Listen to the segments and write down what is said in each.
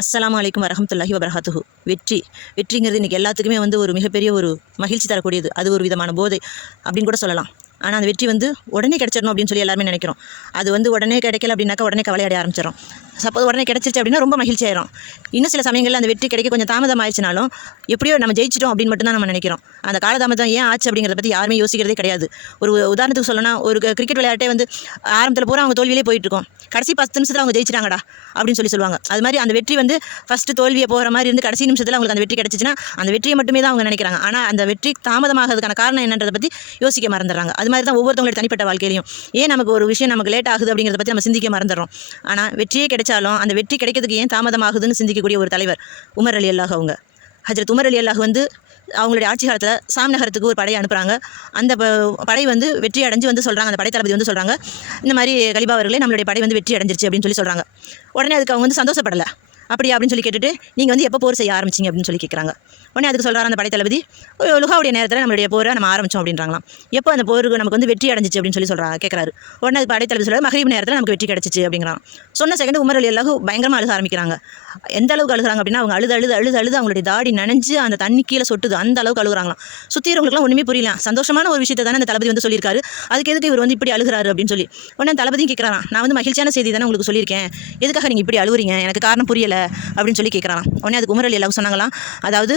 அஸ்ஸலாமு அலைக்கும் வரஹ்மத்துல்லாஹி வபரகாத்துஹு. வெற்றிங்கிறது இன்றைக்கி எல்லாத்துக்குமே ஒரு மிகப்பெரிய ஒரு மகிழ்ச்சி தரக்கூடியது. அது ஒரு விதமான போதை அப்படின்னு கூட சொல்லலாம். ஆனால் அந்த வெற்றி உடனே கிடைச்சிடணும் அப்படின்னு சொல்லி எல்லாருமே நினைக்கிறோம். அது உடனே கிடைக்கல அப்படின்னாக்கா உடனே கவலை அடைய ஆரம்பிச்சிடும். சப்போஸ் உடனே கிடைச்சிருச்சு அப்படின்னா ரொம்ப மகிழ்ச்சி ஆயிரும். இன்னும் சில சமயங்களில் அந்த வெற்றி கிடைக்க கொஞ்சம் தாமதம் ஆயிடுச்சுனாலும் எப்படியோ நம்ம ஜெயிச்சிட்டோம் அப்படின்னு மட்டும் தான் நம்ம நினைக்கிறோம். அந்த காலதாமதம் ஏன் ஆச்சு அப்படிங்கிறத பற்றி யாருமே யோசிக்கிறதே கிடையாது. ஒரு உதாரணத்துக்கு சொல்லணும்னா, ஒரு கிரிக்கெட் விளையாட்டே ஆரம்பத்தில் பூரா அவங்க தோல்வியிலே போயிட்டு இருக்கோம். கடைசி 10 நிமிஷத்தில் அவங்க ஜெயிச்சிட்டாங்கடா அப்படின்னு சொல்லுவாங்க. அது மாதிரி அந்த வெற்றி ஃபஸ்ட்டு தோல்வியை போகிற மாதிரி இருந்து கடைசி நிமிஷத்தில் அவங்களுக்கு அந்த வெற்றி கிடைச்சிச்சுன்னா அந்த வெற்றியை மட்டுமே தான் அவங்க நினைக்கிறாங்க. ஆனால் அந்த வெற்றி தாமதமாகிறதுக்கான காரணம் என்னன்றதை பற்றி யோசிக்க மறந்துடுறாங்க. அது மாதிரி தான் ஒவ்வொருத்தவங்களோட தனிப்பட்ட வாழ்க்கையிலையும் ஏன் நமக்கு ஒரு விஷயம் நமக்கு லேட் ஆகுது அப்படிங்கிறத பற்றி நம்ம சிந்திக்க மறந்துடுறோம். ஆனால் வெற்றியே கிடைச்சாலும் அந்த வெற்றி கிடைக்கிறதுக்கு ஏன் தாமதமாகுதுன்னு சிந்திக்கக்கூடிய ஒரு தலைவர் உமர் அலியல்லாஹ் அவங்க. ஹஜ்ரத் உமர் அலியல்லாஹ் அவங்களுடைய ஆட்சி காலத்தில் சாம் நகரத்துக்கு ஒரு படையை அனுப்புகிறாங்க. அந்த படை வெற்றி அடைஞ்சு சொல்கிறாங்க. அந்த படைத்தளபதி சொல்கிறாங்க, இந்த மாதிரி கலிபா அவர்களே, நம்மளுடைய படை வெற்றி அடைஞ்சிருச்சு அப்படின்னு சொல்கிறாங்க. உடனே அதுக்கு அவங்க சந்தோஷப்படலை. அப்படி அப்படின்னு சொல்லி கேட்டுட்டு, நீங்கள் எப்போ போர் செய்ய ஆரம்பிச்சிங்க அப்படின்னு சொல்லி கேட்குறாங்க. உடனே அதுக்கு சொல்கிறார் அந்த படைத்தளபதி, லுகாவுடைய நேரத்தில் நம்மளுடைய போரை நம்ம ஆரம்பித்தோம் அப்படின்றாங்களாம். எப்போ அந்த போருக்கு நமக்கு வெற்றி அடைஞ்சிச்சு அப்படின்னு சொல்கிறாங்க கேட்குறாரு. உடனே அது படைத்தளபதி சொல்கிறார், மகரிப் நேரத்தில் நமக்கு வெற்றி கிடச்சிச்சு அப்படிங்கிறான். சொன்ன செகண்ட் உமர் அலியல்லாஹ் பயங்கரமாக அழுக ஆரம்பிக்கிறாங்க. எந்த அளவுக்கு அழுகிறாங்க அப்படின்னா, அவங்க அழுது அவங்களுடைய தாடி நனைஞ்சு அந்த தண்ணி கீழே சொட்டுது, அந்த அளவுக்கு அழுகுறாங்களாம். சுற்றியவங்களுக்குலாம் ஒன்றுமே புரியல. சந்தோஷமான ஒரு விஷயத்தை தானே அந்த தளபதி சொல்லியிருக்காரு, அதுக்கு எதுக்கு இவர் இப்படி அழுகிறாரு அப்படின்னு சொல்லி. உடனே தளபதியும் கேட்குறான், நான் மகிழ்ச்சியான செய்தி தானே உங்களுக்கு சொல்லியிருக்கேன், எதுக்காக நீங்கள் இப்படி அழுகுறீங்க, எனக்கு காரணம் புரியலை அப்படின்னு சொல்லி கேட்குறான். உடனே அதுக்கு உமர் அலியல்லாஹ் சொன்னாங்களாம், அதாவது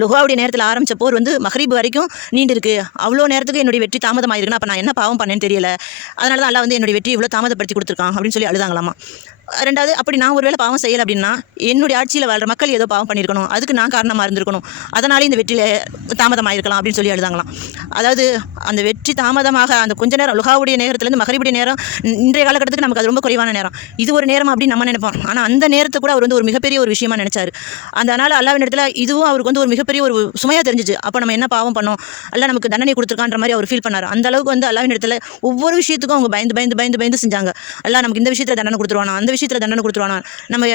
லுகாவுடைய நேரத்தில் ஆரம்பித்த போர் மகரிப் வரைக்கும் நீண்டிருக்கு. அவ்வளோ நேரத்துக்கு என்னுடைய வெற்றி தாமதமாயிருக்குன்னா அப்போ நான் என்ன பாவம் பண்ணேன்னு தெரியல, அதனால தான் அல்லாஹ் என்னுடைய வெற்றி இவ்வளோ தாமதப்படுத்தி கொடுத்துருக்கான் அப்படின்னு சொல்லி அழுதாங்களாமா. ரெண்டாவது, அப்படி நான் ஒருவேளை பாவம் செய்யலை அப்படின்னா என்னுடைய ஆட்சியில் வாழ்கிற மக்கள் ஏதோ பாவம் பண்ணியிருக்கணும், அதுக்கு நான் காரணமாக இருந்திருக்கணும், அதனாலே இந்த வெற்றியில் தாமதமாயிருக்கலாம் அப்படின்னு சொல்லி அழுதாங்களாம். அதாவது அந்த வெற்றி தாமதமாக அந்த கொஞ்ச நேரம் லுகாவுடைய நேரத்துலேருந்து மகரிபுடைய நேரம் இன்றைய காலகட்டத்துக்கு நமக்கு அது ரொம்ப குறைவான நேரம். இது ஒரு நேரம் அப்படின்னு நம்ம நினைப்போம். ஆனால் அந்த நேரத்தை கூட அவர் ஒரு மிகப்பெரிய ஒரு விஷயமா நினைச்சாரு. அதனால் அல்லாஹ்வின் இடத்துல இதுவும் அவருக்கு ஒரு மிகப்பெரிய ஒரு சுமையாக தெரிஞ்சிச்சு. அப்போ நம்ம என்ன பாவம் பண்ணோம், அல்லாஹ் நமக்கு தண்டனை கொடுத்துருக்கான்ற மாதிரி அவர் ஃபீல் பண்ணார். அந்த அளவுக்கு அல்லாஹ்வின் இடத்துல ஒவ்வொரு விஷயத்துக்கும் அவங்க பயந்து செஞ்சாங்க. அல்லாஹ் நமக்கு இந்த விஷயத்தில் தண்டனை கொடுத்துருவானா, அந்த விஷயத்தில் தண்டனை கொடுத்துருவானா,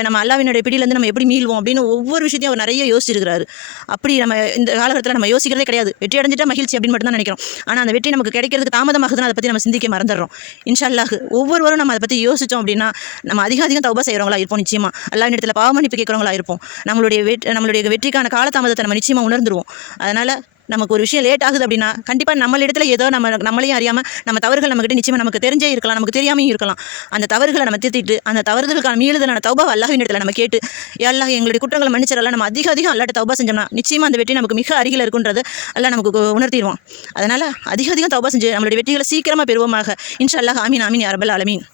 நம்ம அல்லாஹ்வினுடைய பிடியிலேருந்து நம்ம எப்படி மீள்வோம் அப்படின்னு ஒவ்வொரு விஷயத்தையும் அவர் நிறைய யோசிச்சிருக்கிறாரு. அப்படி நம்ம இந்த காலகட்டத்தில் நம்ம யோசிக்கிறதே கிடையாது. வெற்றி அடைஞ்சிட்டா மகிழ்ச்சி அப்படின்னு மட்டும் தான் நினைக்கிறோம். ஆனால் அந்த வெற்றி நமக்கு கிடைக்கிறதுக்கு தாமதமாகுதுன்னு அதை பற்றி நம்ம சிந்திக்க மறந்துடுறோம். இன்ஷா அல்லாஹ் ஒவ்வொருவரும் நம்ம அதை பற்றி யோசித்தோம் அப்படின்னா நம்ம அதிகம் தௌபா செய்கிறவங்களா இருப்போம். நிச்சயமாக அல்லாஹ்வின் இடத்துல பாவ மன்னிப்பு கேட்குறவங்களா இருப்போம். நம்மளுடைய வெற்றிக்கான காலதாமதத்தை நம்ம நிச்சயமாக உணர்ந்துருவோம். அதனால் நமக்கு ஒரு விஷயம் லேட் ஆகுது அப்படின்னா கண்டிப்பாக நம்மளிடத்துல ஏதோ நம்மளையும் அறியாமல் நம்ம தவறுகள் நம்மகிட்ட நிச்சயமாக நமக்கு தெரிஞ்சே இருக்கலாம், நமக்கு தெரியாமையும் இருக்கலாம். அந்த தவறுகளை நம்ம திருத்திட்டு அந்த தவறுகளுக்கான மீளுதலான தௌபா அல்லாஹ்வின் இடத்துல நம்ம கேட்டு, அல்லாஹ் எங்களுடைய குற்றங்களை மன்னிச்சிடலாம், நம்ம அதிகம் அல்லாஹ்ட்ட தௌபா செஞ்சோம்னா நிச்சயமாக அந்த வெற்றி நமக்கு மிக அருகில் இருக்குன்றது அல்லாஹ் நமக்கு உணர்த்திடுவோம். அதனால் அதிகம் தௌபா செஞ்சு நம்மளுடைய வெற்றிகளை சீக்கிரமாக பெறுவோமாக. இன்ஷா அல்லாஹ். ஆமீன் ஆமீன் யா ரப்பல் ஆலமீன்.